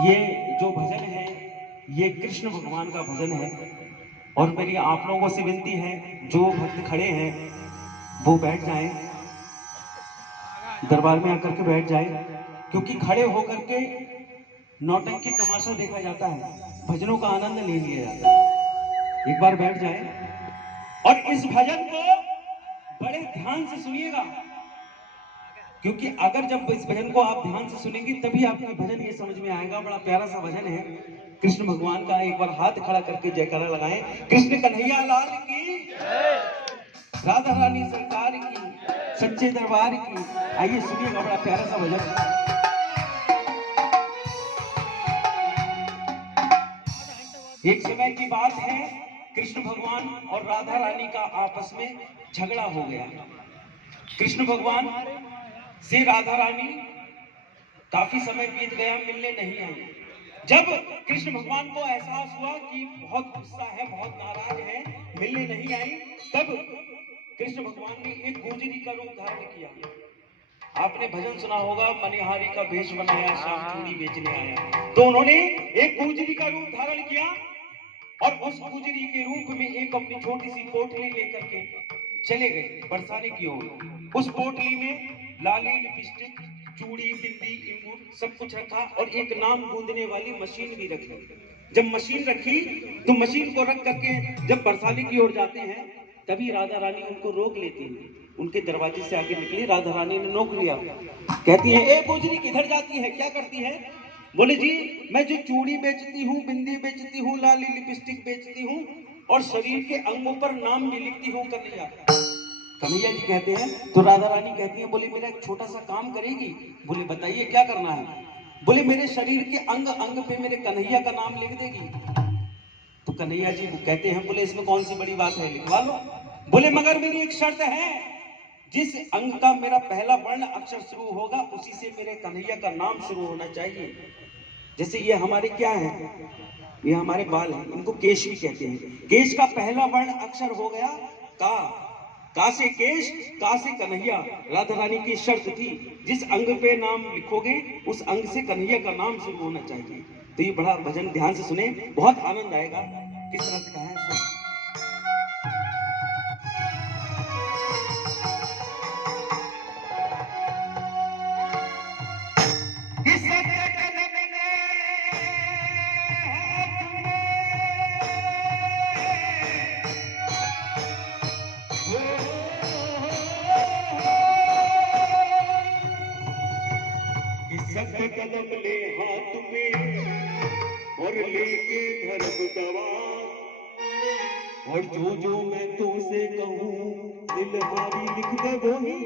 ये जो भजन है ये कृष्ण भगवान का भजन है। और मेरी आप लोगों से विनती है, जो भक्त खड़े हैं वो बैठ जाएं, दरबार में आकर के बैठ जाएं, क्योंकि खड़े होकर के नौटंकी तमाशा देखा जाता है, भजनों का आनंद ले लिया जाता है। एक बार बैठ जाएं और इस भजन को बड़े ध्यान से सुनिएगा, क्योंकि अगर जब इस भजन को आप ध्यान से सुनेंगे तभी आपको भजन ये समझ में आएगा। बड़ा प्यारा सा भजन है कृष्ण भगवान का। एक बार हाथ खड़ा करके जयकारा लगाएं, कृष्ण कन्हैया लाल की, राधा रानी सरकार की, सच्चे दरबार की। आइए सुनिएगा, बड़ा प्यारा सा भजन। एक समय की बात है, कृष्ण भगवान और राधा रानी का आपस में झगड़ा हो गया। कृष्ण भगवान से राधा रानी काफी समय बीत गया, मिलने नहीं आई। जब कृष्ण भगवान को एहसास हुआ कि बहुत गुस्सा है, बहुत नाराज है, मिलने नहीं आई, तब कृष्ण भगवान ने एक गुजरी का रूप धारण किया। आपने भजन सुना होगा, मनिहारी का भेष बनाया, शाम चूड़ी बेचने आया। तो उन्होंने एक गुजरी का रूप धारण किया और उस गुजरी के रूप में एक अपनी छोटी सी पोटली लेकर के चले गए बरसाने की ओर। उस पोटली में लाली, लिपस्टिक, चूड़ी, बिंदी, इंगूर सब कुछ रखा और एक नाम गूंदने वाली मशीन भी रखी। जब मशीन रखी तो मशीन को रख करके जब बरसाने की ओर जाते हैं तभी राधा रानी उनको रोक लेती है। उनके दरवाजे से आगे निकली, राधा रानी ने रोक लिया, कहती है, ए गुजरी किधर जाती है, क्या करती है? बोले जी, मैं जो चूड़ी बेचती हूँ, बिंदी बेचती हूँ, लाली लिपस्टिक बेचती हूँ और शरीर के अंगों पर नाम भी लिखती हूँ कन्हैया। कन्हैया जी कहते हैं। तो राधा रानी कहती है, बोले मेरा एक छोटा सा काम करेगी? बोले बताइए क्या करना है? बोले मेरे शरीर के अंग अंग पे मेरे कन्हैया का नाम लिख देगी। तो कन्हैया जी वो कहते हैं, बोले इसमें कौन सी बड़ी बात है, लिखवा लो। बोले मगर मेरी एक शर्त है, जिस अंग का मेरा पहला वर्ण अक्षर शुरू होगा उसी से मेरे कन्हैया का नाम शुरू होना चाहिए। जैसे ये हमारे क्या है, ये हमारे बाल हैं, इनको केश भी कहते हैं। केश का पहला वर्ण अक्षर हो गया का, का से केश, का से कन्हैया। राधा रानी की शर्त थी, जिस अंग पे नाम लिखोगे उस अंग से कन्हैया का नाम शुरू होना चाहिए। तो ये बड़ा भजन ध्यान से सुने, बहुत आनंद आएगा। किस तरह से कहा है सुन। कलम ले हाथ में और लेके धर्म गवा, और जो मैं तुमसे कहूँ दिल हमारी लिख दे वही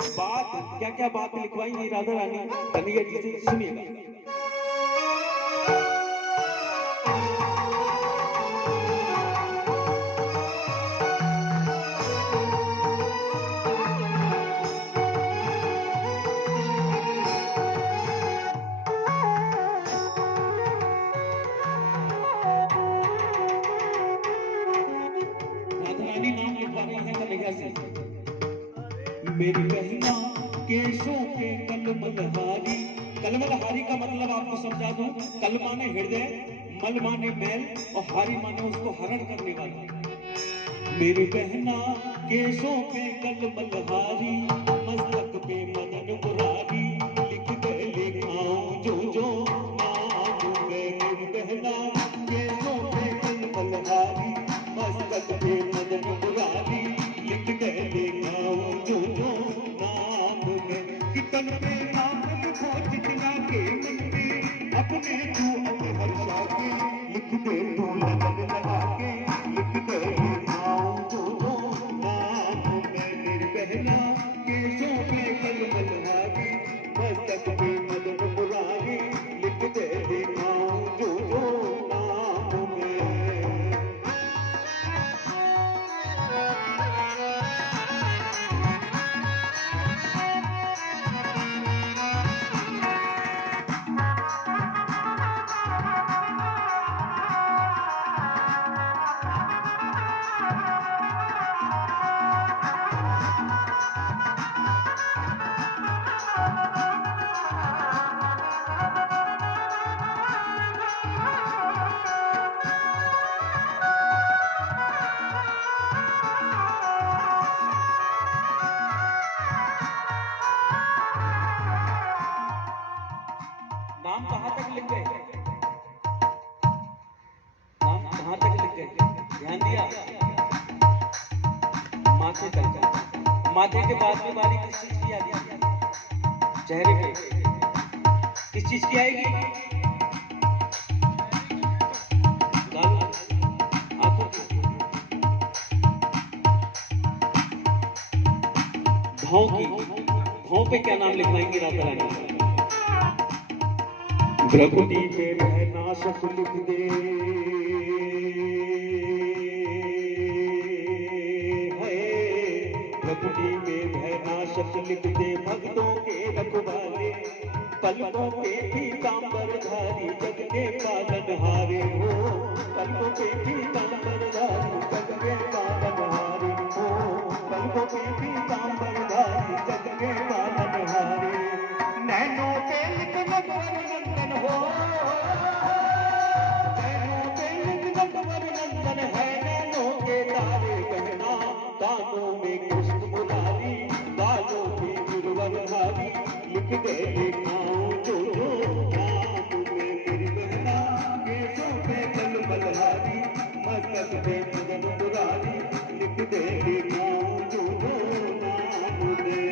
बात। क्या क्या बात लिखवाएंगी राधा रानी कन्हैया जी से, सुनिएगा। नाम लिखवा रही है कन्हैया से। मेरी बहना केशों पे कलमलहारी। कलमलहारी का मतलब आपको समझा दूं, कल माने हृदय, मल माने मैल और हारी माने उसको हरण करने वाला। मेरी बहना केशों पे कलमलहारी, मस्तक पे मदन मुरारी, लिख दे लिखाऊं जो नाम मैं। मेरी बहना केशों पे कलमलहारी, मस्तक पे मदन मुरारी, लिख दे लिखाऊं जो नाम मैं। कि तन पे नाम लिखो जितना के मिलती, अपने तू अपने हर्षा के, लिख दे तू लगन लगा के, लिख दे लिखाऊं जो नाम मैं। मेरी बहना केशों पे कलमलहारी, मस्तक पे मदन मुरारी, लिख दे लिखाऊं जो नाम मैं। नाम कहाँ तक लिख गए? नाम कहाँ तक लिख गए? ध्यान दिया? माथे तक। माथे के बाद में बारी किस चीज की आ जाएगी? चेहरे पे किस चीज की आएगी? गालों, आंखों की, भाव की। भाव पे क्या नाम लिखवाएंगे राधा रानी? भ्रकुटी पे भयनाशक लिख दे, भ्रकुटी में भयनाशक लिख दे, भक्तों के रखवाले, पलकों पे पीतांबरधारी, जग के पालनहारे हो, पलकों पे पीतांबरधारी, जग के पालनहारे हो, पलकों पे पीतांबरधारी, जग के पालनहारे, नैनों पे लिख नटवर नंदन हो, नैनों पे लिख नटवर नंदन है, नैनों के तारे कहना, कानों में कृष्ण मुरारी, गालों में गिरवरधारी, लिख दे लिखाऊं जो जो नाम में मेरी बहना, केसों पे कल बलहारी, मस्तक पे मदन मुरारी, लिख दे लिखाऊं जो जो नाम में।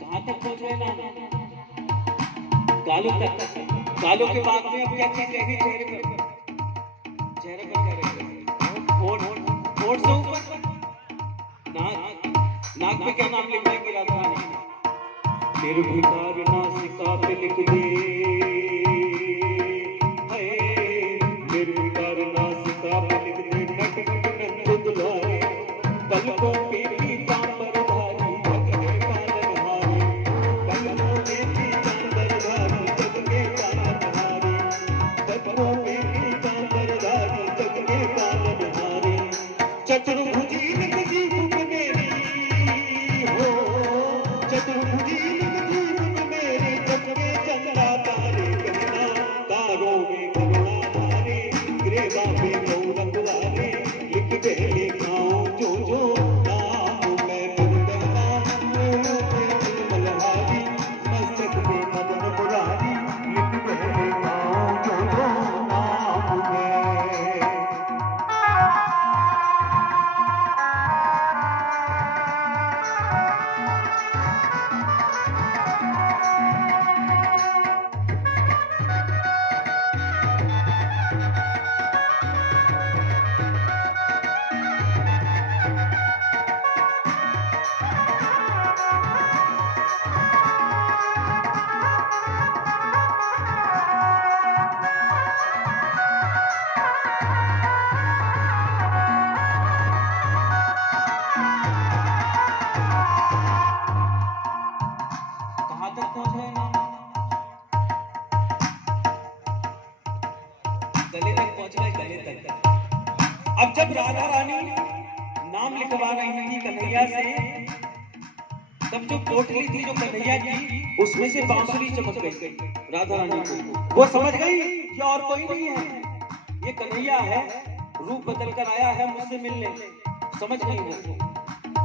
कहाँ तक पहुंच रहे ना? गालों तक। गालों के बाद में अब क्या चीज रहेगी? चेहरे पर। चेहरे पर क्या रहेगा? होठ, होठ से ऊपर नाक। नाक पे क्या नाम लिखवाएंगे राधा रानी? निर्विकार नासिका पे लिख दे, निर्विकार नासिका पे लिख दे, नट नट दुलारे, पलकों पे पीतांबरधारी, जग के पालनहारे, पलकों पे पीतांबरधारी, जग के पालनहारे, पलकों पे पीतांबरधारी, जग के पालनहारे, चतुर्भुजी लिख जीभ पे मेरी हो, चतुर्भुजी लिख जीभ पे मेरी, जग के चंदा तारे कहना, तारों में गगना धारे, ग्रेवा पे गौरव वाले, लिख दे लिखाऊं जो जो नाम मैं मेरी बहना, नैनों पे बलहारी, मस्तक पे मदन मुरारी, लिख दे लिखाऊं जो जो नाम मैं। कहाँ तक पहुंच रहे हैं? गले तक पहुंच रहे, गले तक। अब जब राधा रानी नाम लिखवा रही थी कन्हैया से, तब जो पोटली थी जो कन्हैया की, उसमें से बांसुरी चमक गई राधा रानी को। वो समझ गई ये और कोई नहीं है, ये कन्हैया है, रूप बदल कर आया है मुझसे मिलने। समझ गई वो।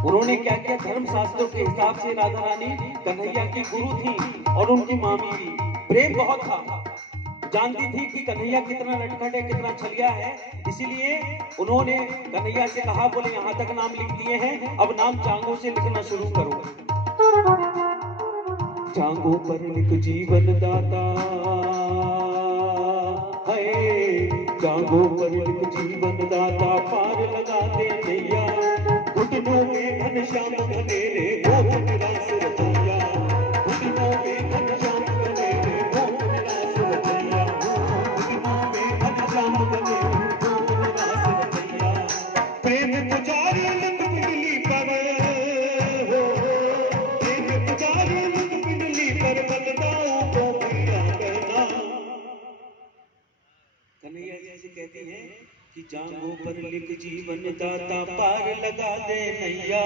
उन्होंने क्या किया? धर्म शास्त्रों के हिसाब से राधा रानी कन्हैया की गुरु थी और उनकी मामी भी। प्रेम बहुत था, जानती थी कि कन्हैया कितना नटखट है, कितना छलिया है, इसीलिए उन्होंने कन्हैया से कहा, बोले यहाँ तक नाम लिख दिए हैं, अब नाम जांघों से लिखना शुरू करो। जांघों पर लिख जीवन दाता है, जांघों पर लिख जीवन दाता, पार लगा दे नैया, घुटनों में घनश्याम घनेरे, वो मेरा सुरतैया, घुटनों में घनश्याम घनेरे, वो मेरा सुरतैया, घुटनों में घनश्याम घनेरे, वो मेरा सुरतैया, प्रेम पुजारी लिख पिंडली पर हो, प्रेम पुजारी लिख पिंडली पर, बलदाऊं को भैया कहना, कि जांघों पर लिख जीवन दाता पार लगा दे नैया,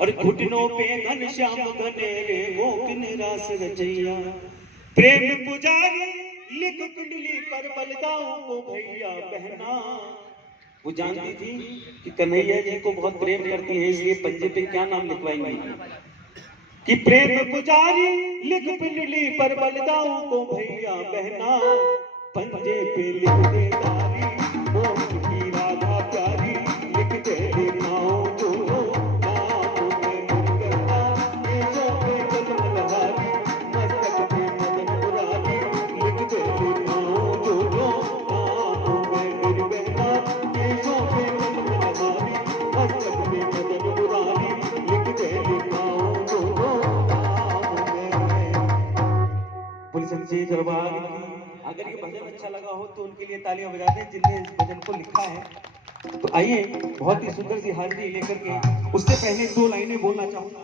और घुटनों पे घनश्याम घनेरे गोक निराश रचैया। प्रेम पुजारी लिख कुंडली पर बलदाऊ को भैया बहना। वो जानती थी कि कन्हैया जी को बहुत प्रेम करती है, इसलिए पंजे पे क्या नाम लिखवाएंगे कि प्रेम पुजारी लिख कुंडली पर बलदाऊ को भैया बहना। पंजे पे लिख दे गारी मोह की राधा प्यारी, लिख दे नाम जो नाम में मुनगरा, केशों पे कदम लहारी, मस्तक पे मदन मुरारी, लिख दे नाम जो नाम में मेरी बहना, केशों पे कदम लहारी, मस्तक पे मदन मुरारी, लिख दे नाम जो नाम में। बोल सच्चे दरबार की। अगर ये भजन अच्छा लगा हो तो उनके लिए तालियां बजा दें जिनने इस भजन को लिखा है। तो आइए बहुत ही सुंदर सी हाजिरी लेकर के उससे पहले 2 लाइनें बोलना चाहूंगा।